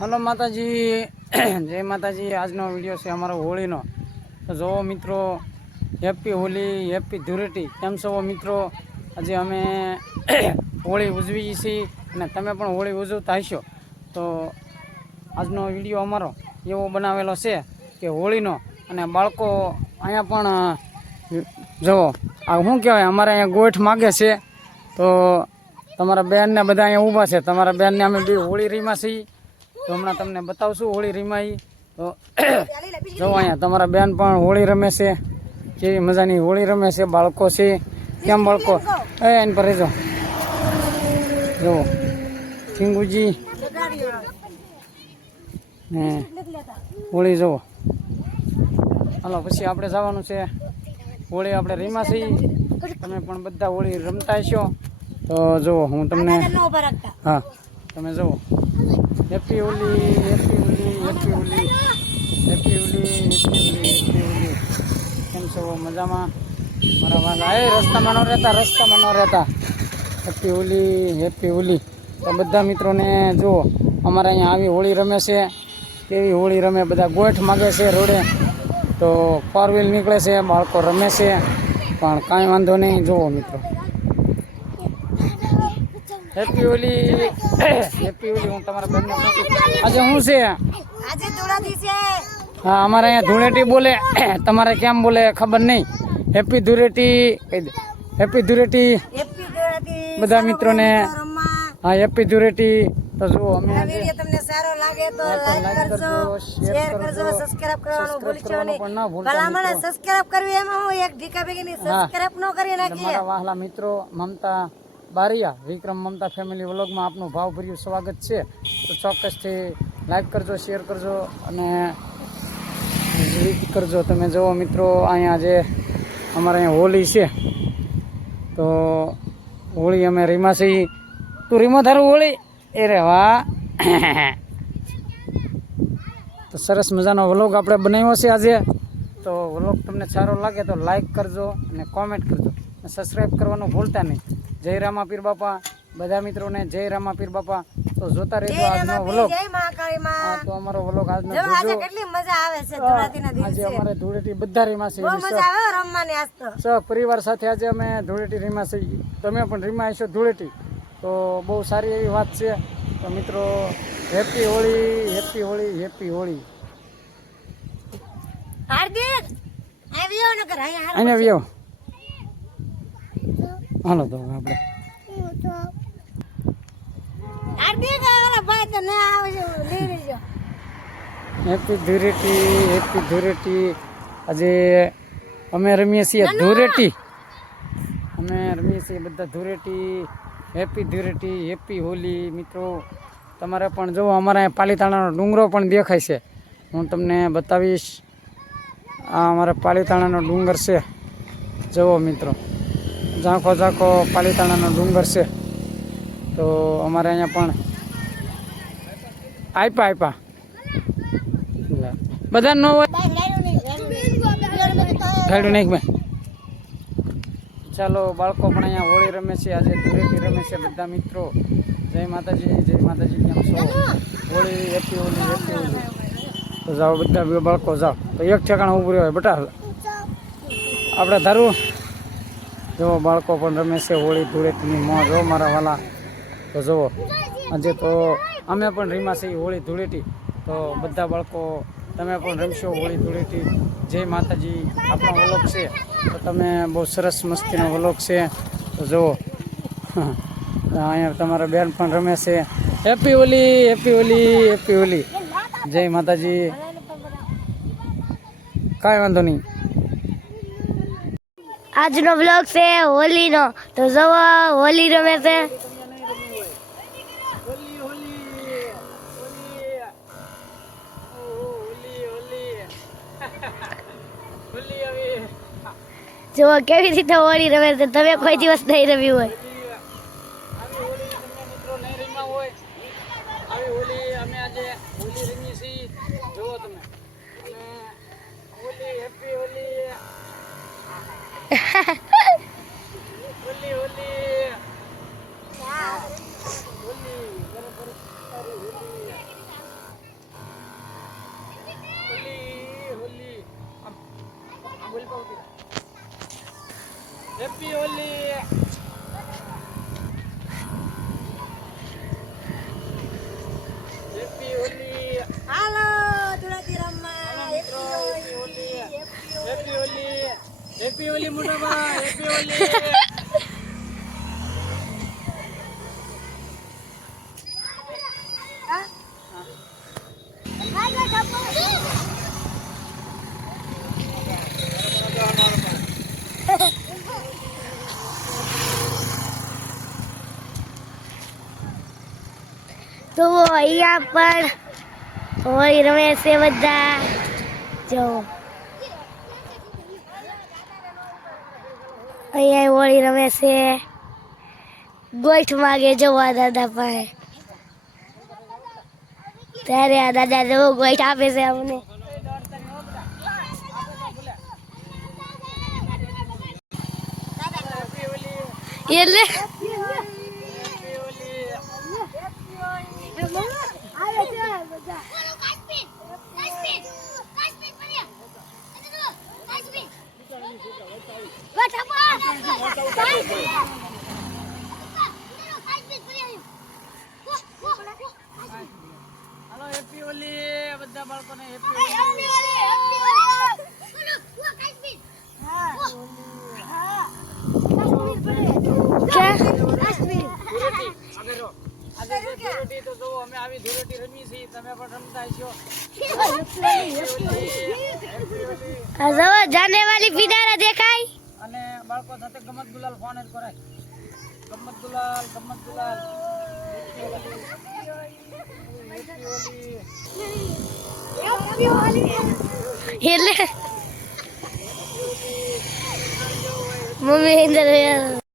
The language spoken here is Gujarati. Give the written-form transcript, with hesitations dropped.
હલો માતાજી, જય માતાજી। આજનો વિડીયો છે અમારો હોળીનો। તો જો મિત્રો, હેપી હોલી, હેપી ધૂળેટી। કેમ છો મિત્રો? આજે અમે હોળી ઉજવીએ છીએ અને તમે પણ હોળી ઉજવતા હશો। તો આજનો વિડીયો અમારો એવો બનાવેલો છે કે હોળીનો, અને બાળકો અહીંયા પણ જુઓ આ શું કહેવાય, અમારે અહીંયા ગોઠ માગે છે। તો તમારા બેનને બધા અહીંયા ઊભા છે। તમારા બેનને અમે બી હોળી રીમાં છીએ, તો હમણાં તમને બતાવશું હોળી રીમાઈ। તો જો અહીંયા તમારા બેન પણ હોળી રમે છે, કેવી મજાની હોળી રમે છે। બાળકો છે, કેમ બાળકો એની પર રહેજો। જો કિંગુજી ને હોળી જુઓ। હાલો પછી આપણે જવાનું છે હોળી, આપણે રીમા છીએ। તમે પણ બધા હોળી રમતા હશો। તો જુઓ હું તમને, હા તમે જુઓ, happy Holi, happy Holi, happy Holi, happy Holi, happy Holi, happy Holi. કેમ છો? મજામાં મારા વાલા? એ રસ્તામાં ન રહેતા। Happy Holi, happy Holi. તો બધા મિત્રોને જુઓ, અમારે અહીંયા આવી હોળી રમે છે, કેવી હોળી રમે, બધા ગોઠ માગે છે રોડે। તો 4 વ્હીલ નીકળે છે, બાળકો રમે છે, પણ કાંઈ વાંધો નહીં। જુઓ મિત્રો, હેપી હોલી, હેપી હોલી। હું તમારા બેનને પૂછું, આજે શું છે? આજે ધૂળેટી છે। હા, અમારે અહીંયા ધૂળેટી બોલે, તમારે કેમ બોલે ખબર નહીં। હેપી ધૂળેટી કહી દે, હેપી ધૂળેટી હેપી ધૂળેટી બધા મિત્રોને। રમવા। હા, હેપી ધૂળેટી। તો જુઓ અમે આ વિડિયો તમને સારો લાગે તો લાઈક કરજો, શેર કરજો, સબસ્ક્રાઇબ કરવાનું ભૂલશો નહીં। ભલામણ સબસ્ક્રાઇબ કરવી, એમાં હું એક ઢીકા ભેગીની સબસ્ક્રાઇબ નો કરી નાખીએ। મારા વહાલા મિત્રો મમતા બારિયા, વિક્રમ મમતા ફેમિલી વ્લોગમાં આપનું ભાવભર્યું સ્વાગત છે। તો ચોક્કસથી લાઈક કરજો, શેર કરજો અને કરજો। તમે જુઓ મિત્રો, અહીંયા જે અમારે અહીંયા હોળી છે, તો હોળી અમે રીમા છીએ। તું રીમો થારું હોળી? એ રે વાહ। તો સરસ મજાનો વ્લોગ આપણે બનાવ્યો છે આજે। તો વ્લોગ તમને સારો લાગે તો લાઈક કરજો અને કોમેન્ટ કરજો, અને સબસ્ક્રાઈબ કરવાનું ભૂલતા નહીં। જય રામાપીર બાપા બધા મિત્રોને, જય રામાપીર બાપા। તો જોતા રહેજો આજનો વ્લોગ। જય મહાકાળી માં। હા, તો અમારો વ્લોગ આજનો આજે કેટલી મજા આવે છે ધૂળેટીના દિવસે। આજે અમારે ધૂળેટી બધા રીમા છે, બહુ મજા આવે રમવાની આજ તો। પરિવાર સાથે આજે અમે ધૂળેટી રીમા છે। તમે પણ રીમા હશો ધૂળેટી, તો બહુ સારી એવી વાત છે। તો મિત્રો, happy Holi, happy Holi, happy Holi. Hardik આવ્યો ન કર અહીંયા આવ્યો। હાલો તો આપણે હાર્દિક ઓલા ભાઈ તો ના આવજો, લઈ લેજો। Happy Dhuleti, happy Dhuleti. આજે અમે રમીએ છીએ ધૂળેટી, અમે રમીએ છીએ બધા ધૂળેટી। Happy Dhuleti, happy Holi. મિત્રો તમારે પણ જુઓ, અમારા અહીંયા પાલીતાણાનો ડુંગરો પણ દેખાય છે, હું તમને બતાવીશ। આ અમારા પાલીતાણાનો ડુંગર છે, જુઓ મિત્રો, ઝાંખો ઝાંખો પાલીતાણાનો ડુંગર છે। તો અમારે અહીંયા પણ આપ્યા બધા ન હોય ગાડું નહીં ભાઈ। ચાલો, બાળકો પણ અહીંયા હોળી રમે છે, આજે ધૂળેટી રમે છે બધા મિત્રો। જય માતાજી, જય માતાજી। કેમ છો? Holi, happy Holi, happy Holi. તો જાઓ બધા બાળકો જાઓ, તો એક ઠેકાણે ઊભું રહેવાય બેટા, આપણે ધારું। જુઓ બાળકો પણ રમે છે હોળી ધૂળેટીની મોજ હો મારા વાલા। તો જુઓ, આજે તો અમે પણ રીમા છીએ હોળી ધૂળેટી। તો બધા બાળકો તમે પણ રમશો હોળી ધૂળેટી। જય માતાજી। આપણો વ્લોગ છે, તો તમે બહુ સરસ મસ્તીનો વ્લોગ છે। તો જુઓ અહીંયા તમારા બેન પણ રમે છે। Happy Holi, happy Holi, happy Holi. જય માતાજી। કાંઈ વાંધો નહીં। આજનો વ્લોગ છે હોલીનો, તો જવો હોલી રમે છે। જુઓ કેવી રીતે હોળી રમે છે, તમે કોઈ દિવસ નહીં રમી હોય। અમે આજે હોલી રમીએ છીએ, જુઓ તમે। હોલી, હેપી હોલી, હોલી હોલી। હેપી હોલી મોટા ભાઈ, હેપી હોલી. તો અહીંયા પણ હોળી રમે છે બધા. જો અહીંયા હોળી રમે છે. ગોઠ માગે જવા દાદા પાસે. ત્યારે આ દાદા જો ગોઠ આપે છે અમને. એટલે હાલો હેપી હોલી બધા બાળકોને હેપી હોલી. આજે ધૂળેટી તો જો અમે આવી ધૂળેટી રમી છીએ, તમે પણ રમતા હશો. આ જો જાને વાલી પીનારા દેખાય. અને બાળકો સાથે ગમત ગુલાલ ફોન જ કરાય. ગમત ગુલાલ, ગમત ગુલાલ. હેપી હોલી. એટલે મમ્મી અંદર